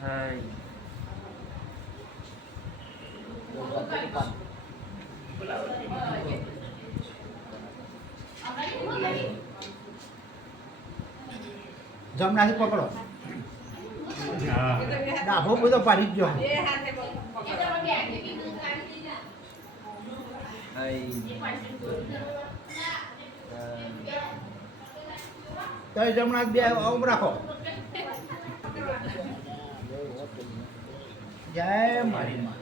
હાય. જમનાથી પકડો. ડાભો બધો પાડી જ ગયો. તો જમણા બે આમ રાખો જય મારી માં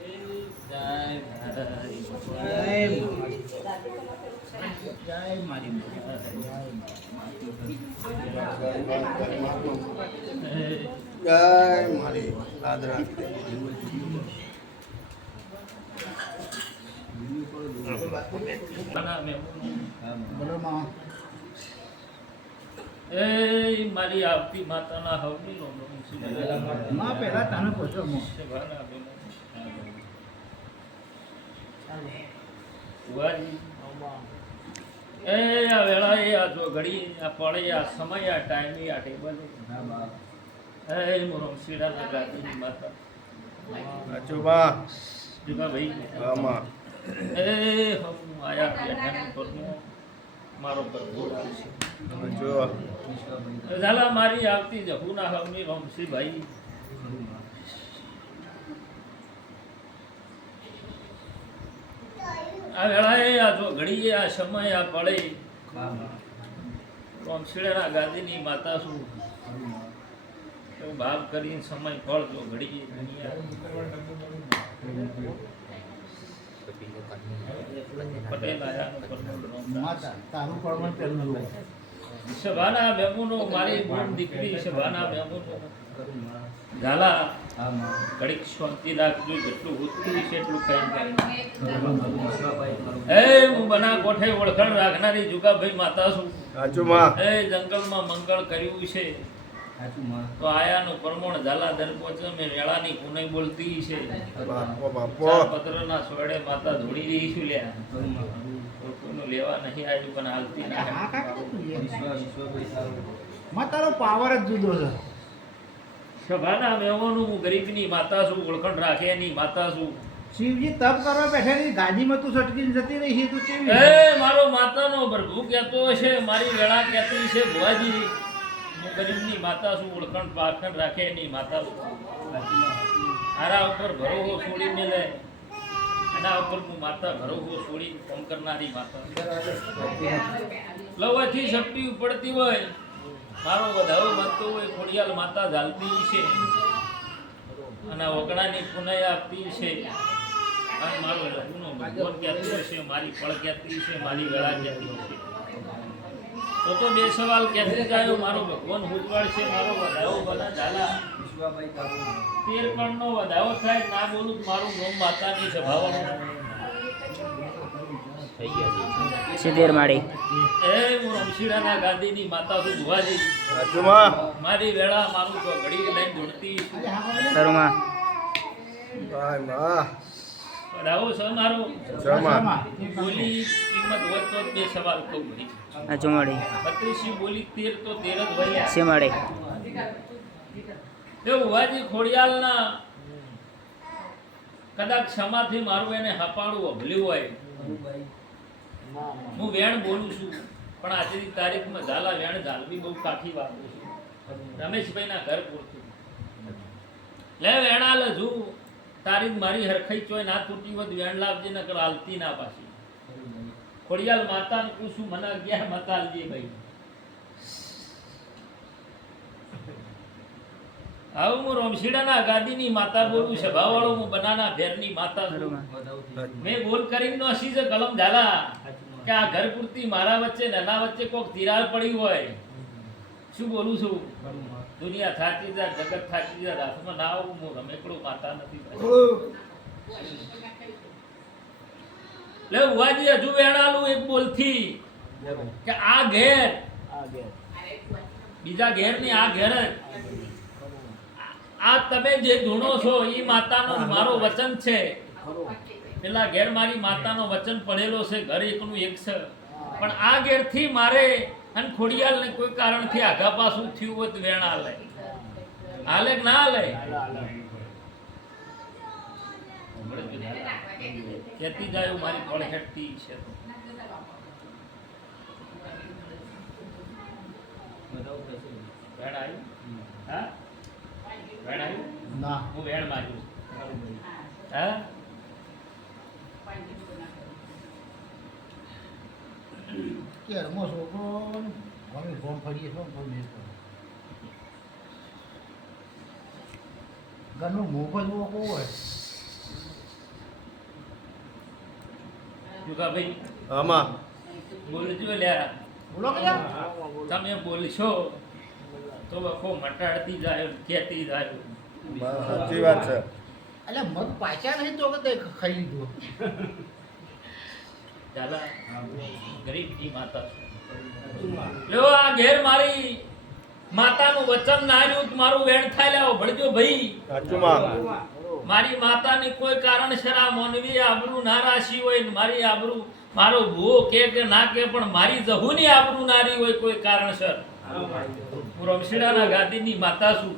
જય મારી જય મારી લાદરા બોલો માં એ મારી આવતી માતાના હવની નો માં. પહેલા તને પૂછો માં એ આ વેળા એ આ જો ઘડી આ પડે આ સમય આ ટાઈમે આ ટેબલ એ મોરમ શીડાના ગાદીની માતા અચુબા ભાઈ. આમાં. એ હમ આયા પરનું મારો ઝાલા મારી આવતી જહુના ભાઈ આ વેળાએ આ જો ઘડીએ આ સમય આ પડે રમશીડાના ગાદીની માતા શું ભાગ કરીને સમય ફળ જો ઘડીએ. પટેલ આયા માતા તારું પડમાં પહેલું મારી બોન દીકરી સભાના મેમુનો ઝાલા ઘડીક શાંતિ રાખજો જેટલું ઉતરું છે એટલું કઈ એ હું બના કોઠે ઓળખાણ રાખનારી જુગાભાઈ માતા છું અચુમા એ જંગલમાં મંગળ કર્યું છે. તો આયાનું પ્રમોણ ઝાલા દરપોચ મેં વેળાની કુનાઈ બોલતી છે. પત્રના સોડે માતા ધોડી રહી છું લ્યા કોઈનું લેવા નહીં આવ્યું પણ હાલતી ના. તારો પાવર જ જુદો છે. સભાના મેવાનું હું ગરીબની માતા છું ઓળખણ રાખે એની માતા છું. શિવજી તપ કરવા બેઠેલી ગાડીમાં તું સટકીને જતી રહી છે તું કેવી એ મારો માતાનો પ્રભુ કહેતો છે મારી વેળા કહેતી છે ભુવાજી. હું ગરીબની માતા છું ઓળખણ પાખણ રાખે એની માતા છું મારા ઉપર ભરોહો છોડી મેલે. એના ઉપર હું માતા ભરોહો છોડી કામ કરનારી માતા. લવાથી શક્તિ ઉપડતી હોય, મારો વધારો બનતો હોય, ખોડિયાલ માતા ઝાલતી છે. અને ઓગણાની પુનઃ આપતી છે. અને મારો લઘુનો ભગવાન ક્યાંથી હશે? મારી ફળ ક્યાંથી છે મારી વેળા ક્યાંથી છે તો તો બે સવાલ કહેતી ગાયો મારો ભગવાન હુજવાડ છે મારો વધારો બધા ઝાલા. તેર કણનો વધારો થાય ના બોલું મારું ગોમ માતાની સભાવાનું સિદ્ધેર માળી. એ હું રમશીડાના ગાંધીની માતા છું ભુવાજી મારી વેળા મારું તો ઘડી લઈને ઢૂંઢતી શરૂમાં ભાઈ માં વધાવો છે મારો. બોલી કિંમત હોય તો જ સવાલ કહું આ ચુમાડી. બત્રીસી બોલી તેર તો તેર જ ભર્યા સીમાડી એ ઉવાજી ખોડિયાલના કદાચ ક્ષમાથી મારું એને હપાડું અભલ્યું હોય. હું વેણ બોલું છું પણ આજની તારીખમાં ઝાલા વેણ ઝાલવી બહુ કાઠી વાત છે. રમેશભાઈના ઘર પૂરતું. લે વેણા લજુ તારીખ મારી હરખાઈ ચોય ના તૂટી વધ વેણ લાવજે નકર હાલતી ના પાછી. ખોડિયાલ માતા પૂછું મને ક્યાં મતાલજી ભાઈ? હવે હું રોમશીડાના ગાદીની માતા બોલું સભાવાળો હું બનાના ભેરની માતા મેં બોલ કરીને નો અસી છે કલમ ઝાલા કે આ ઘર પૂરતી મારા વચ્ચે નાના વચ્ચે કોક તિરાડ પડી હોય. શું બોલું છું? દુનિયા થાકી જાય જગત થાકી જાય હાથમાં ના આવું હું રમેકડું માતા નથી. લે ઉવાજી હજુ વેણાલું એક બોલથી કે આ ઘેર. બીજા ઘેરની આ ઘેર જ. આ તમે જે ધૂણો છો એ માતાનો મારો વચન છે. પેલા ઘેર મારી માતાનો વચન પડેલો છે, ઘર એકનું એક છે. પણ આ ઘેરથી મારે અને ખોડિયાલને કોઈ કારણથી આઘા પાછું થયું હોય તો વેણ હાલે હાલે ના હાલે? ખેતી જાય મારી ફળ હેઠતી છે તો. વેણ આવ્યું? હા? વેણ આવ્યું? ના. હું વેણ છું. હા? કે રમો છોકરો અમે ફોન ફરીએ છો નહીં ઘરનું મોબાઈલ મોકવું હોય. જુગાભાઈ આમાં. બોલજો લ્યા બોલો તમે બોલશો તો વખો મટાડતી જાય ખેતી જાય. સાચી વાત છે. એટલે મગ પાછા નહીં તો કે ખાઈ લીધું. ચાલા ગરીબની માતા. લ્યો આ ઘેર મારી માતાનું વચન ના રહ્યું મારું વેણ થાય લાવો. ભળજો ભાઈ. સાચું મારી માતાની કોઈ કારણસર આ મોનવી આબરૂ ના રાશી હોય ને મારી આબરૂ મારો ભૂવો કે કે ના કે પણ મારી જહુની આબરૂ નારી હોય કોઈ કારણસર. રમશીડાના ગાદીની માતા છું.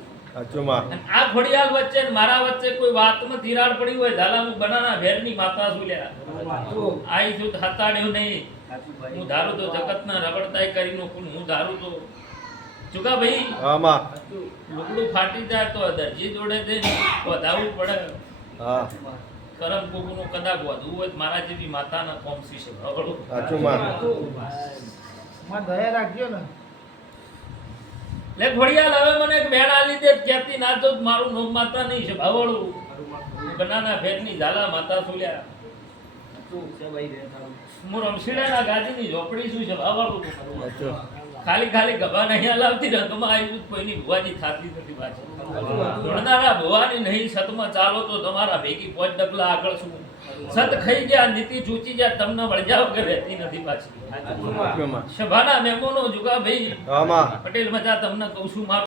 આ ઘડિયાળ વચ્ચે મારા વચ્ચે કોઈ વાતમાં તિરાડ પડી હોય ધાલા હું બનાના ભેરની માતા છું લે આઈ છું હતાડ્યો નહીં. હું ધારું તો જગતના રગડતાઈ કરી નાખું હું ધારું તો ચુકા ભાઈ? આમાં. લુકડું ફાટી જાય તો દરજી જોડે જઈને વધાવવું પડે. હા. કરમ કુકનું કદાચ વધવું હોય મારા જેવી માતાના કોમસી છે? ભગડું સાચું માં માં દયા રાખજો ને. લે ઘોડિયાલ હવે મને એક આ આલી દે ક્યાંથી ના તો મારું નોમ માતા નહીં છે ભાવળું. બનાના ભેરની ઝાલા માતા સુલ્યા. હું રમશીડાના ગાદીની ઝોપડી શું છે ભાવળું. સાચું. ખાલી ખાલી ગભા નહીં હલાવતી રથમાં આવ્યું કોઈની ભુવાજી થતી નથી પાછી. ભણનારા ભુવાની નહીં સતમાં ચાલો તો તમારા ભેગી પોચ ડગલા આગળ શું? સત ખાઈ ગયા નીતિ ચૂચી ગયા તમને વળજાવ કે રહેતી નથી પાછી. સભાના મેમોનો જુગા ભાઈ પટેલ મજા તમને કહું છું મારું